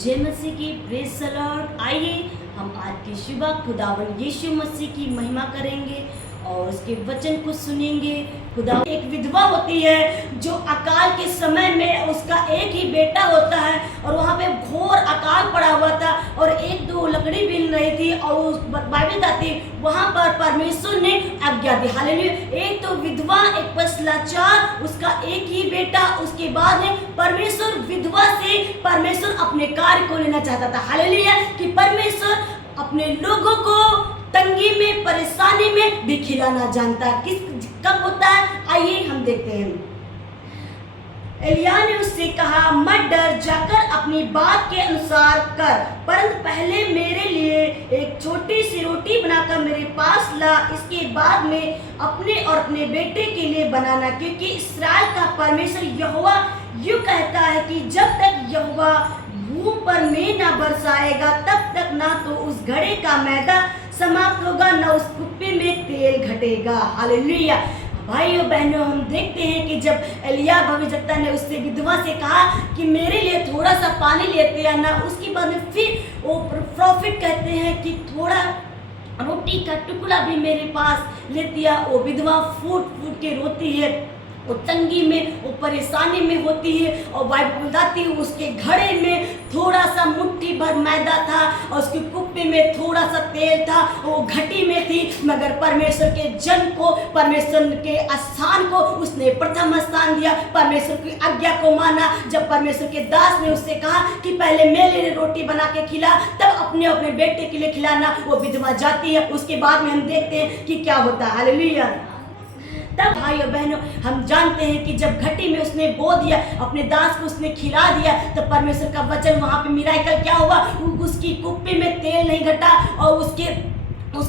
जय मसीह की praise the Lord. आइए हम आज की सुबह खुदावन यीशु मसीह की महिमा करेंगे और उसके वचन को सुनेंगे। खुदा एक विधवा होती है जो अकाल के समय में उसका एक ही बेटा होता है और वहाँ पे घोर अकाल पड़ा हुआ था और एक दो लकड़ी बिन रही थी और उस बाइबल बताती वहाँ पर परमेश्वर ने आज्ञा दी। हालेलुया। एक तो विधवा, एक पस लाचार, उसका एक ही बेटा। उसके बाद में परमेश्वर विधवा से परमेश्वर अपने कार्य को लेना चाहता था। हालेलुया। कि परमेश्वर अपने लोगों को तंगी में, परेशानी में भी खिलाना जानता है। किस कब होता है, आइए हम देखते हैं। एलिया ने उससे कहा, मत डर, जाकर अपनी बात के अनुसार कर, परंतु पहले मेरे लिए एक छोटी सी रोटी बनाकर मेरे पास ला। इसके बाद में अपने और अपने बेटे के लिए बनाना, क्योंकि इस्राएल का परमेश्वर यहोवा यूं कहता है कि जब तक यहोवा भूमि पर मेंह न बरसाएगा तब तक ना तो उस घड़े का मैदा समाप्त होगा, न उस कुप्पी में तेल घटेगा। हालेलुया। भाइयों बहनों, हम देखते हैं कि जब एलिया भविष्यवक्ता ने उससे विधवा से कहा कि मेरे लिए थोड़ा सा पानी लेते आना, उसके बाद में फिर वो प्रॉफिट कहते हैं कि थोड़ा रोटी का टुकड़ा भी मेरे पास लेती आ। वो विधवा फूट फूट के रोती है, वो तंगी में, वो परेशानी में होती है और बाइबल बताती है उसके घड़े में थोड़ा सा मुट्ठी भर मैदा था और उसके कुप्पे में थोड़ा सा तेल था। वो घटी में थी, मगर परमेश्वर के जन को, परमेश्वर के स्थान को उसने प्रथम स्थान दिया, परमेश्वर की आज्ञा को माना। जब परमेश्वर के दास ने उससे कहा कि पहले मेरे लिए रोटी बना के खिला, तब अपने अपने बेटे के लिए खिलाना, वो विधवा जाती है। उसके बाद में हम देखते हैं कि क्या होता है। हालेलुया। तब भाइयों बहनों, हम जानते हैं कि जब घटी में उसने बो दिया, अपने दास को उसने खिला दिया, तो परमेश्वर का वचन वहां पे मिराकल क्या हुआ, उसकी कुप्पी में तेल नहीं घटा और उसके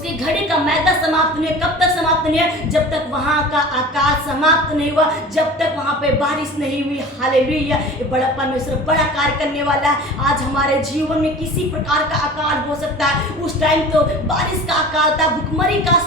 घड़े का मैदा समाप्त नहीं। कब तक समाप्त नहीं है? जब तक वहाँ का आकाश समाप्त नहीं हुआ, जब तक वहाँ पे बारिश नहीं हुई। हालेलुया। ये बड़ा परमेश्वर बड़ा कार्य करने वाला है। आज हमारे जीवन में किसी प्रकार का अकाल हो सकता है। उस टाइम तो बारिश का अकाल था, भुखमरी का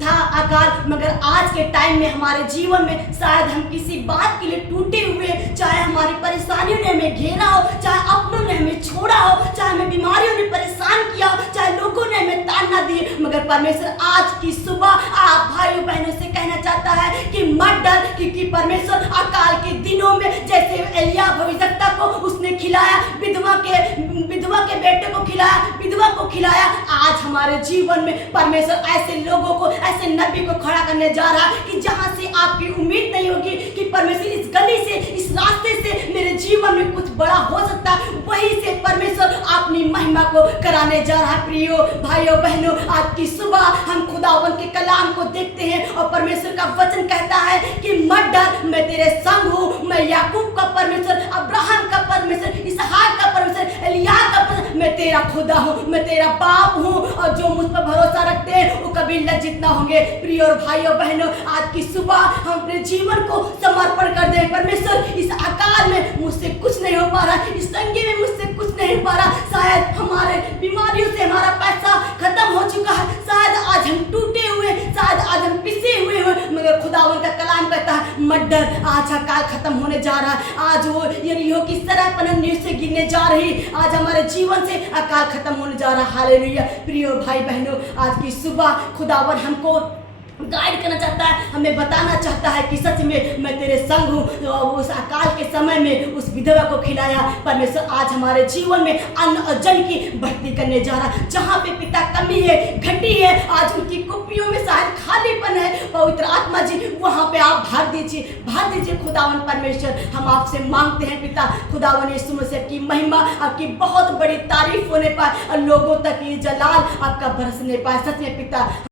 था अकाल, मगर आज के टाइम में हमारे जीवन में शायद हम किसी बात के लिए टूटे हुए, चाहे हमारी परेशानियों ने हमें घेरा हो, चाहे अपनों ने हमें छोड़ा हो, चाहे हमें बीमारियों ने परेशान किया हो, चाहे लोगों ने हमें ताना दिए, मगर परमेश्वर आज की सुबह आप भाइयों बहनों से कहना चाहता है कि मत डर, क्योंकि परमेश्वर अकाल के दिनों में जैसे एलिया भविष्यवक्ता को उसने खिलाया, विधवा के बेटे को खिलाया, विधवा को खिलाया, आज हमारे जीवन में परमेश्वर ऐसे लोगों को, ऐसे नबी को खड़ा करने जा रहा है कि जहां से आपकी उम्मीद नहीं होगी कि परमेश्वर इस गली से, इस रास्ते से मेरे जीवन में कुछ बड़ा हो सकता है, वहीं से परमेश्वर अपनी महिमा को कराने जा रहा है। प्रियो भाइयों बहनों, आज की सुबह हम खुदावन के कलाम को देखते हैं और परमेश्वर का वचन कहता है कि मत डर, मैं तेरे संग हूँ, मैं याकूब का परमेश्वर, अब्राहम का परमेश्वर, इसहाक का परमेश्वर, एलिया का परमेश्वर, मैं तेरा खुदा हूँ, मैं तेरा बाप हूँ, और जो मुझ पर भरोसा रखते हैं वो कभी लज्जित ना होंगे। प्रिय और भाइयों बहनों, आज की सुबह हम अपने जीवन को समर्पण कर दें। परमेश्वर, इस अकाल में मुझसे कुछ नहीं हो पा रहा, इस तंगी में मुझसे कुछ नहीं हो पा रहा, शायद हमारे बीमारियों से हमारा पैसा खत्म हो चुका है, शायद आज हम टूटे हुए, शायद आज हम पिसे हुए हैं, मगर खुदावन का कलाम कहता है मत डर, आज अकाल खत्म होने जा रहा है। आज वो यरीहो की तरह पनंगी से गिरने जा रही, आज हमारे जीवन से अकाल खत्म होने जा रहा है। हालेलुया। प्रिय भाई बहनों, आज की सुबह खुदावन हमको गाइड करना चाहता है, हमें बताना चाहता है कि सच में मैं तेरे संग हूँ। उस अकाल के समय में उस विधवा को खिलाया, परमेश्वर आज हमारे जीवन में अन्न और जल की भर्ती करने जा रहा है। जहाँ पे पिता कमी है, घटी है, आज उनकी कुप्पियों में शायद खालीपन है, पवित्र आत्मा जी वहाँ पे आप भर दीजिए खुदावन परमेश्वर। हम आपसे मांगते हैं पिता, खुदावन यीशु मसीह की महिमा, आपकी बहुत बड़ी तारीफ होने पाए और लोगों तक ये जलाल आपका बरसने पाए। सच में पिता